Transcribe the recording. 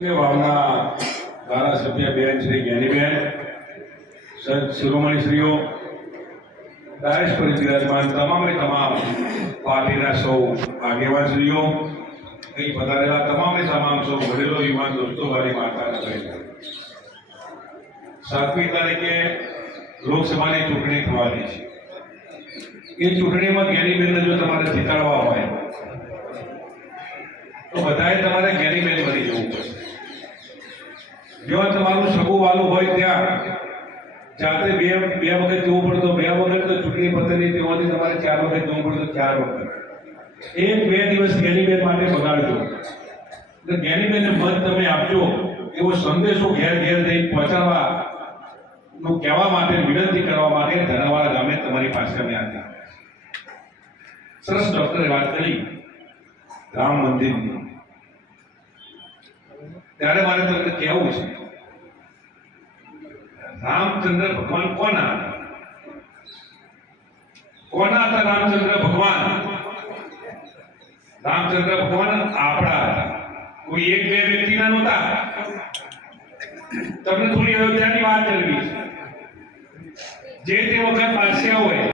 વાવના ધારાસભ્ય બેન શ્રી જ્ઞાનીબેન, શિરોમણીશ્રીઓ, ડાયસ પર બિરાજમાન તમામ પાર્ટીના સૌ આગેવાનશ્રીઓ, અહીં પધારેલા તમામ સૌ વડીલો, યુવાન દોસ્તો, વાલી માતા બહેનો, 7મી તારીખે લોકસભાની ચૂંટણી થવાની છે. એ ચૂંટણીમાં જ્ઞાનીબેનને જો તમારે જીતાડવા હોય તો બધાએ તમારે જ્ઞાનીબેન બની જવું પડશે. જો તમારું સગું વાલું હોય ત્યાં જાતે બે વખત જવું પડે તો 2 વખત, તો ચૂંટણી પતેલી તેમાંથી તમારે 4 વખત જવું પડે તો 4 વખત. 1-2 દિવસ જ્ઞાનીબેન માટે બગાડજો. એટલે જ્ઞાનીબેનને મત તમે આપજો એવો સંદેશો ઘેર જઈને પહોંચાડવા નું કહેવા માટે, વિનંતી કરવા માટે ધનાવાડા ગામે તમારી પાસે અમે આવ્યા. સરસ ડોક્ટરે વાત કરી રામ મંદિરની, ત્યારે મારે તમને કહેવું છે, રામચંદ્ર ભગવાન કોના હતા? કોના હતા રામચંદ્ર ભગવાન? રામચંદ્ર ભગવાન આપણા હતા, કોઈ 1-2 વ્યક્તિના નહોતા. તમને થોડી અયોધ્યાની વાત કરવી છે. જે તે વખત બાદશાહ હોય